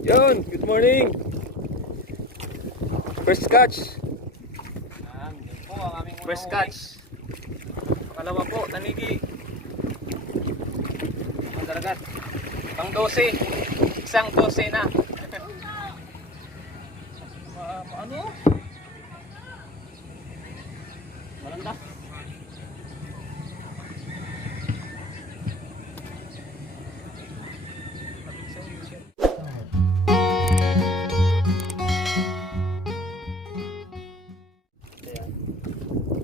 Yun, good morning. First catch. Yan po ang aming First unang catch. Pangalawa po, tanigi. huli. Daragat. Pang 12. Isang 12 na. Ano? Malanda.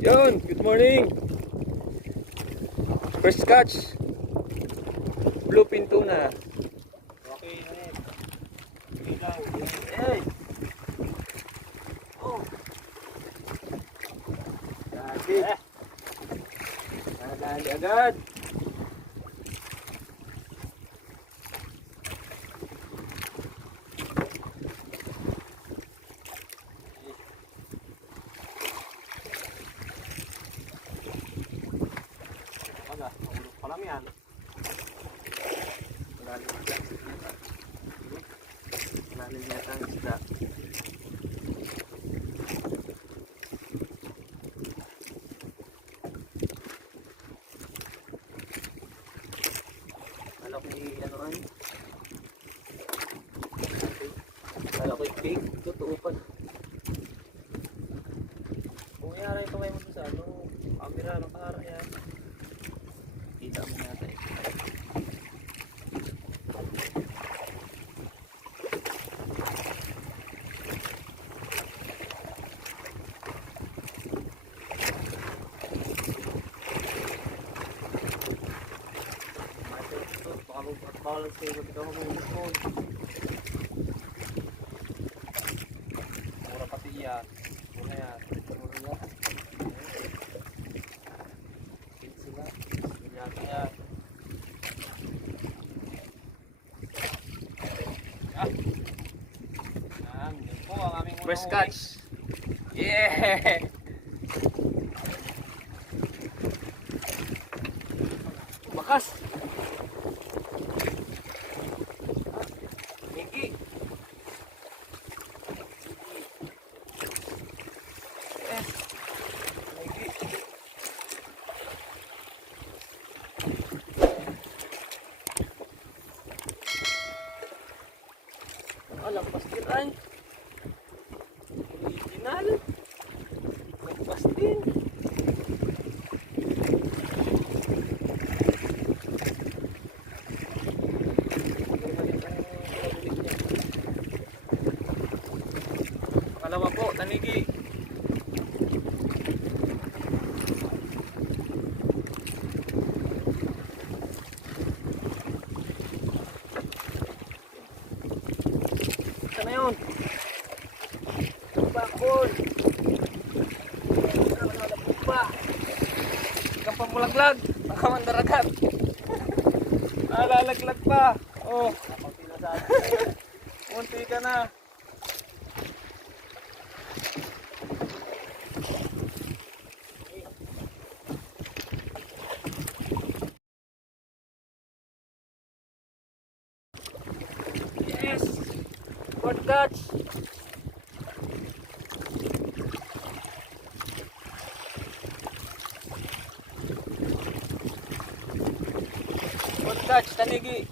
Yun, good morning. First catch. Bluefin tuna. Okay, lang. Hey! Oh! Dati. Nadali agad. Wala, mahulog pa lang yan. Malalim yata ang isda. Kala ko ano ay? Kala ko cake. Totoo pa. Kung yara yung kamay mo sa ano, camera ng kahara yan. Kita mo yata eh. Baka mag-balance kayo kung ikaw mag-phone. Mura pati yan. Mura yan. Mura yan. Sila. Yata yan. Yan po ang aming unang First huli. catch. Yeah! Bakas. Miki. Yes. Miki. Alam pastiran. Original. Pastin. Pangalawa po, tanigi. Sana yun? Bakol. Nalabog pa. Ikaw pa mulaglag. Baka mandaragat. Lalaglag pa. Oh. Kaunti na sa atin. Munti ka na. Yes. Good catch. Good catch, tanigi.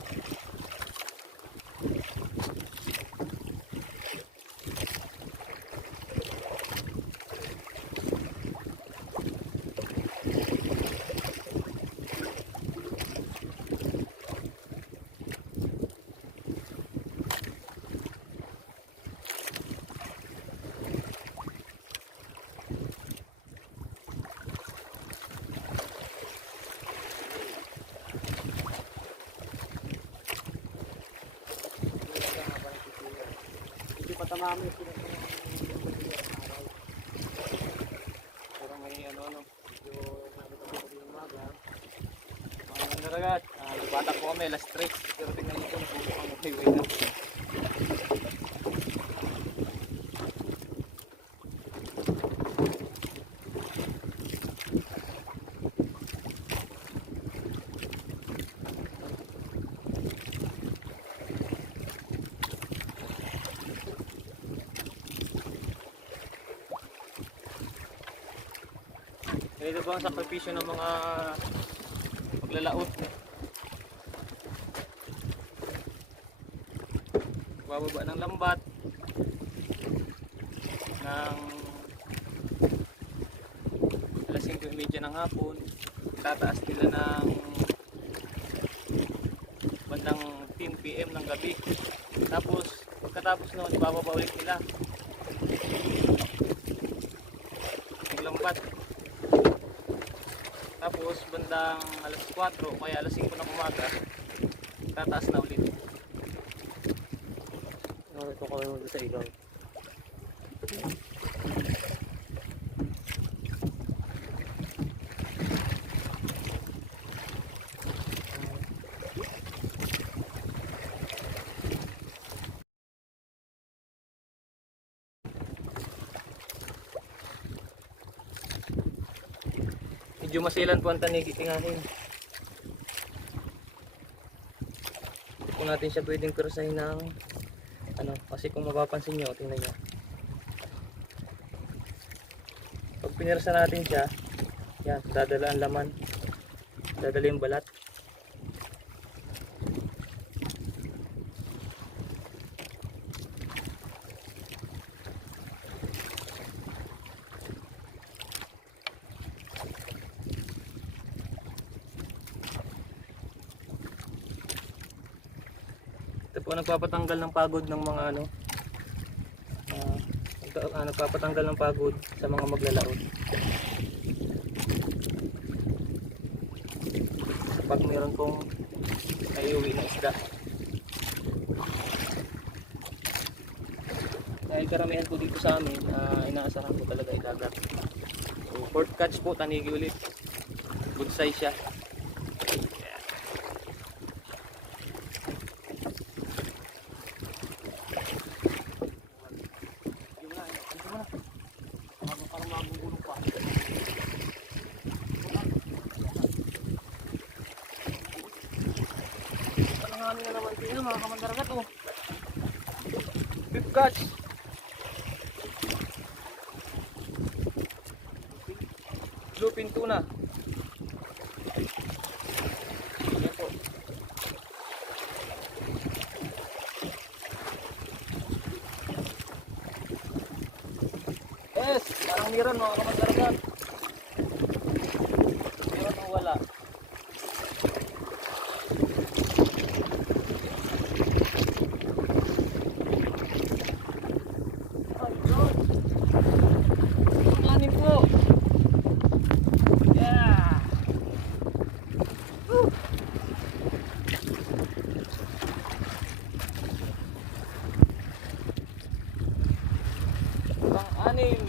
Hindi pa tamami sila sa araw. Pero may ano, medyo nakita ko din umaga. Mga mandaragat. Bata po kami, last 3. Pero tingnan mo kung ang highway na. Ito po ang sakripisyo ng mga maglalaot. Bababa ng lambat ng alas 5:30 ng hapon, tataas nila ng bandang 10 PM ng gabi. Tapos pagkatapos noon ibababa ulit nila ng lambat. Tapos bandang alas 4 o kaya alas 5 ng umaga tataas na ulit. Ito kami mo sa ilaw. Medyo masilan po ang tanigi, tingahin. Kung natin siya pwedeng perusahin ng kasi kung mapapansin nyo, tingnan nyo. Pag pinirsa natin siya, yan, dadala ang laman. Dadala yung balat. Ito po nagpapatanggal ng pagod ng mga nagpapatanggal ng pagod sa mga maglalaot. Kapag meron pong naiuwi na isda. Dahil karamihan po dito sa amin, inaasahan ko talaga idagat. So, fourth catch po, tanigi ulit. Good size siya. Panangani na naman sila mga kamandaragat oh. Fifth catch. Bluefin tuna. Yan po. Yes, parang meron mga kamandaragat. Meron o wala. Anin po. Yeah. Woo. Pang-anim.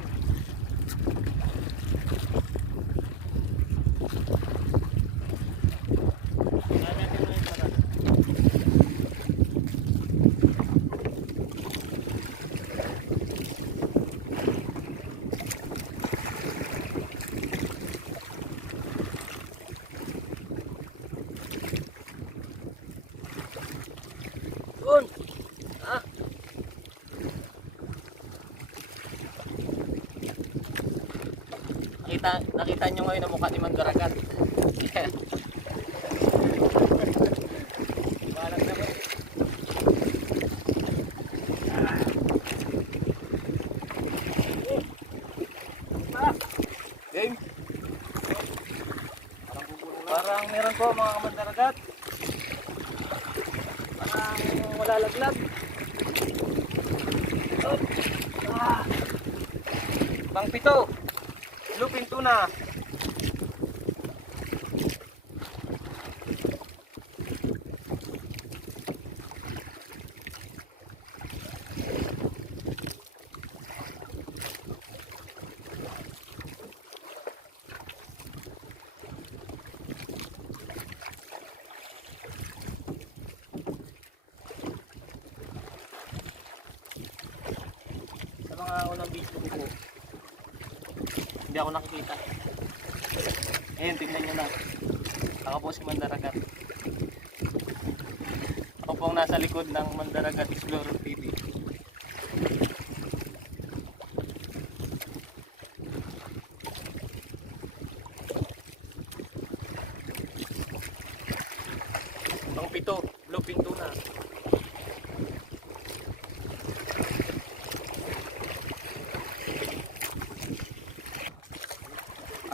Yun. Nakita nyo ngayon ang mukha ni Mandaragat. Balag naman. Game. Parang meron po mga Mandaragat. Parang wala laglag. Pang pito. Bluefin tuna. Sa mga unang video ko po, hindi ako nakikita. Ayun, tignan nyo na. Ako po si Mandaragat. Ako po ang nasa likod ng Mandaragat Explorer TV.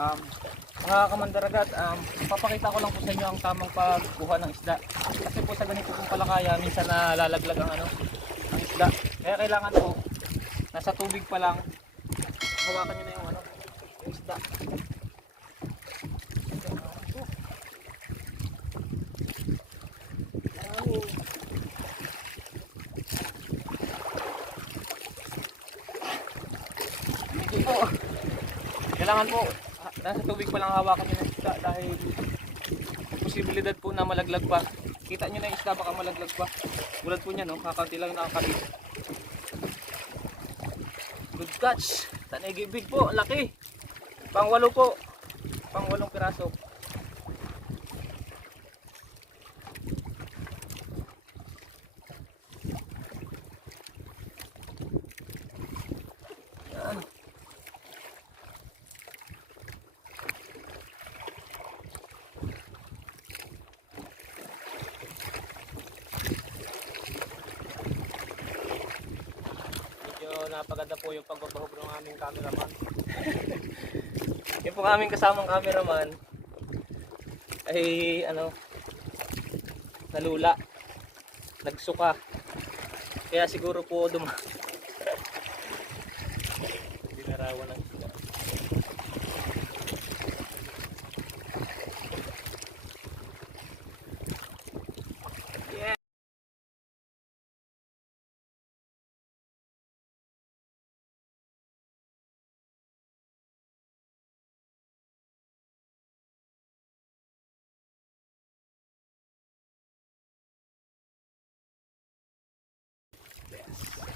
Mga kamandaragat, papakita ko lang po sa inyo ang tamang pagkuha ng isda. Kasi po sa ganito pong palakaya, minsan nalalaglag ang ang isda. Kaya kailangan po, nasa tubig pa lang, hawakan nyo na yung isda. Po. Kailangan po nasa tubig pa lang hawakan nyo ng isda dahil posibilidad po na malaglag pa. Kita nyo na yung isda, baka malaglag pa. Bulad po niya, no? Kakanti lang nakakabit. Good catch. Tanigi big po, laki. Pang-8 po. Pang-8 piraso. Yan. Napaganda po yung pagbabahog ng aming cameraman. Yung po aming kasamang cameraman ay nalula, nagsuka, kaya siguro po dinarawan ng isda.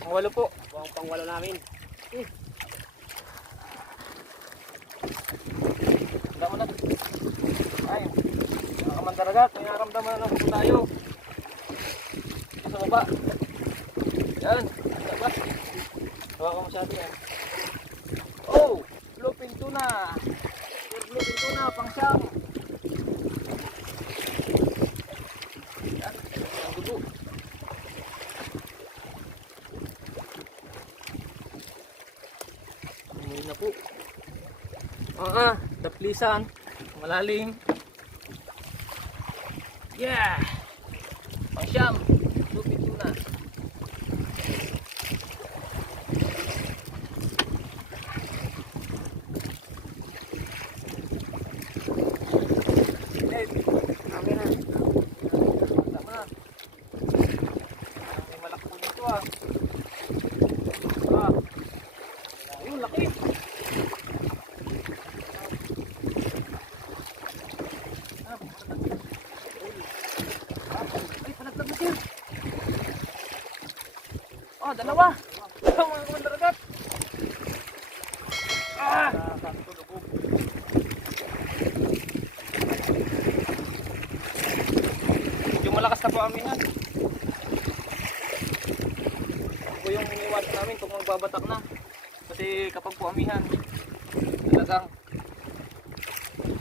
Pang-8 po. Ang pang-8 namin. Tanda mo na. Ay, mga kamandaragat, may naramdaman na po tayo. Sa baba. Yan, sa baba. Hawa ka masyado yan. Oh, bluefin tuna. Bluefin tuna, pang-siyam. Yan, ang dugo. Na po. Taplisan. Malalim. Yeah! Pang-siyam. Lupit tuna. Kami na. Tama na. May malaki po dito ayun, laki. Ay, panaglag na sir. Dalawa. Mga kamandaragat. Medyo malakas na po amihan. Ito yung iniwasan namin kung magbabatak na. Kasi kapag po amihan, talagang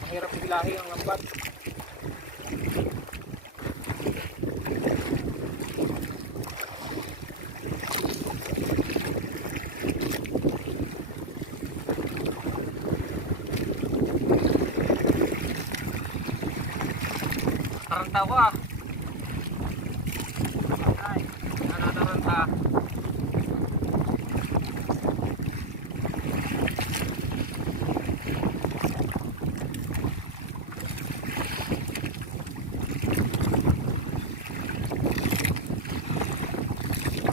mahirap bilahi ang lambat. Taranta ko Ay, nanataranta.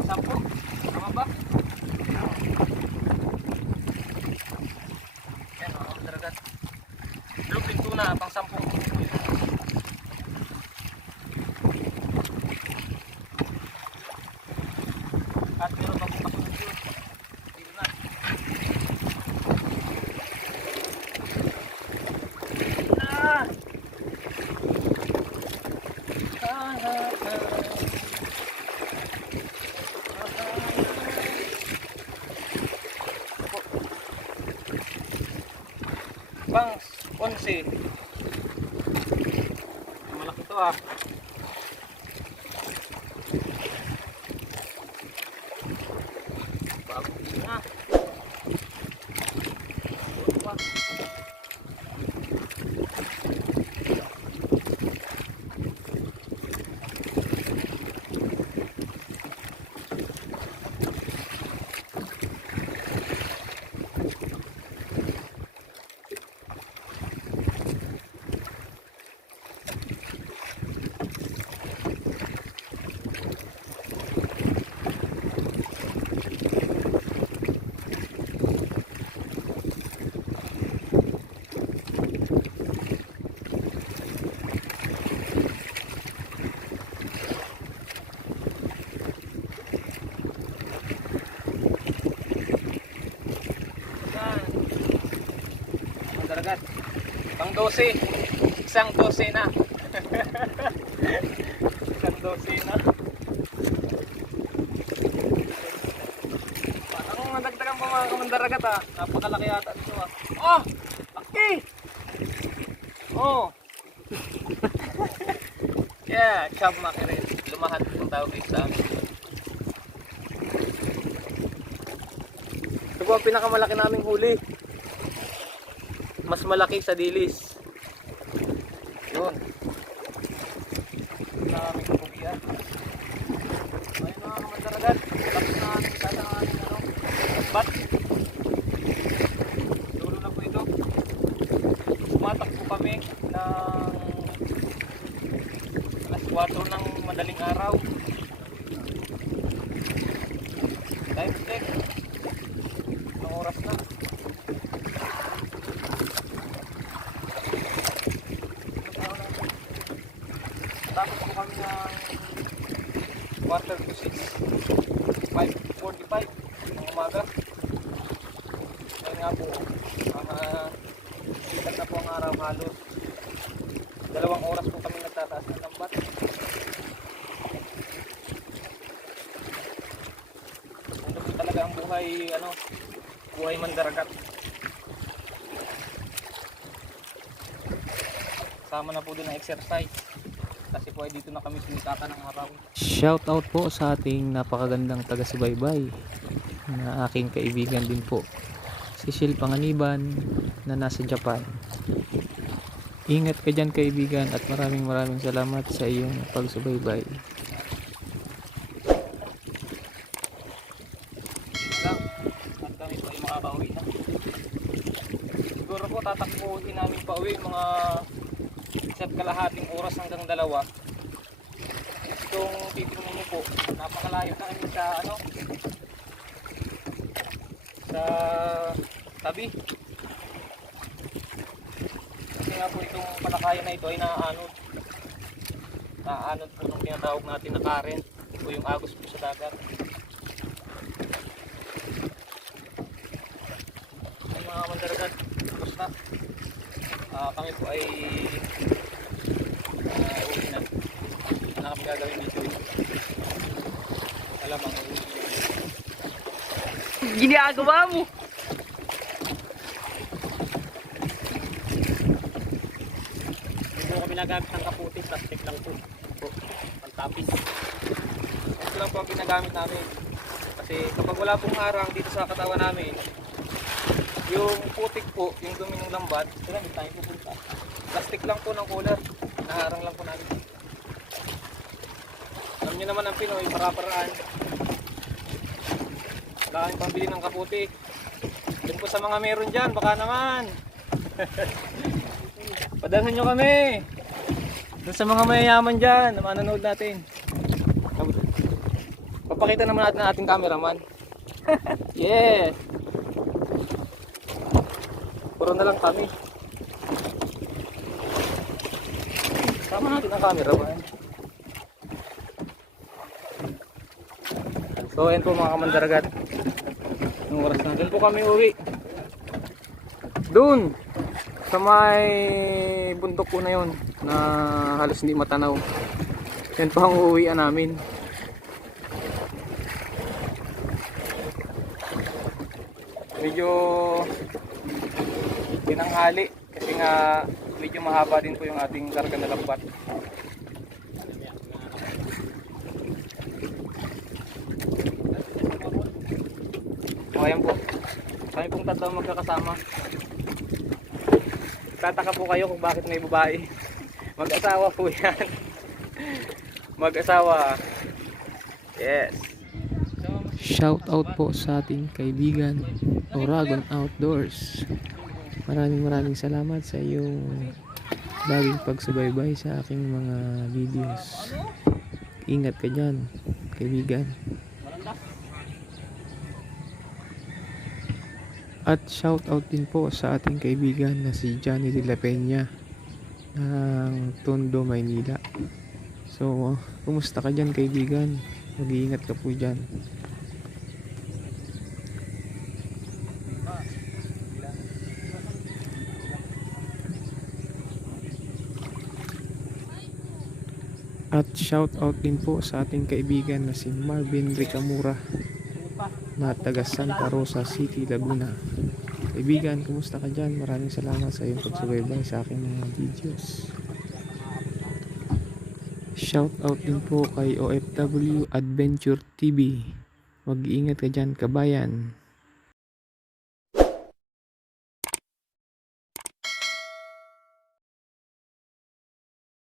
Sampo, tama ba? Yan, mga kamandaragat. Bluefin tuna, pang-10. At meron pa pong kasunod yun. Dito na. Pang 11. Malaki to Bago na. 12. Isang 12 na. Isang 12 na. Parang nadagdagan pa mga kamandaragat ha. Napakalaki yata dito ha. Oh! Laki! Oh! Yeah, chub mackerel. Lumahan kung tawag dito sa amin. Ito po ang pinakamalaki naming huli. Mas malaki sa dilis. Yun. Naming kapugian. Ayun mga kamandaragat. Tapos na aming sana ng aming bat. Dulo na po ito. Tumatakbo kami ng alas 4 ng madaling araw. Time check. Anong oras na? Tapos po kami ng quarter to 6, 5:45 ng umaga. Ayun nga po, sikat na po ang araw halos. 2 oras po kami nagtataas ng lambat. Ano po talaga ang buhay, buhay mandaragat. Sama na po din ang exercise. Kasi po ay dito na kami sinikata ng araw. Shout out po sa ating napakagandang taga-subaybay na aking kaibigan din po, si Shil Panganiban na nasa Japan. Ingat ka dyan kaibigan at maraming salamat sa iyong pagsubaybay. At kami po ay makakauwi na. Siguro po tatakbuhin namin pa uwi mga isa't kalahating oras hanggang 2. Itong titignan niyo po, napakalayo na kami sa sa tabi. Kasi nga po itong palakayan na ito ay naaanod. Naaanod po nung tinatawag natin na current o yung agos po sa dagat. Ay mga mandaragat, tapos na. Kami po ay uwi na. Ano kami gagawin dito? Alamang uwi. Ginagawa mo! Hindi po kami nagamit ng kaputi, plastic lang po. Pantapis. Ito lang po ang ginagamit namin. Kasi kapag wala pong harang dito sa katawan namin, yung putik po, yung dumi ng lambat, ito lang, tayo pupunta. Plastic lang po ng cooler. Naharang lang po namin. Alam nyo naman ang Pinoy, para-paraan. Wala kayong pambili ng kaputi. Doon po sa mga meron dyan, baka naman. Padalhan nyo kami. Doon sa mga mayayaman dyan, na manonood natin. Papakita naman natin ang ating cameraman. Yes! Puro na lang kami. Sama natin ang cameraman. So ayun po mga kamandaragat, yung oras na doon po kami uwi. Doon sa may bundok po na yun na halos hindi matanaw. Yan po ang uuwian namin. Medyo tinanghali kasi nga medyo mahaba din po yung ating karga na lambat. So ayan po, kami pong tatlo magkakasama. Tataka po kayo kung bakit may babae. Mag-asawa po yan. Mag-asawa. Yes. Shout out po sa ating kaibigan Oragon Outdoors. Maraming salamat sa iyong laging pagsubaybay sa aking mga videos. Ingat ka dyan, kaibigan. At shout out din po sa ating kaibigan na si Johnny de la Peña ng Tondo, Maynila. So, kumusta ka dyan kaibigan? Mag-iingat ka po dyan. At shout out din po sa ating kaibigan na si Marvin Ricamura na taga Santa Rosa City, Laguna. Kaibigan, kumusta ka dyan? Maraming salamat sa iyong pagsubaybay sa aking mga videos. Shout out din po kay OFW Adventure TV. Mag-iingat ka dyan, kabayan.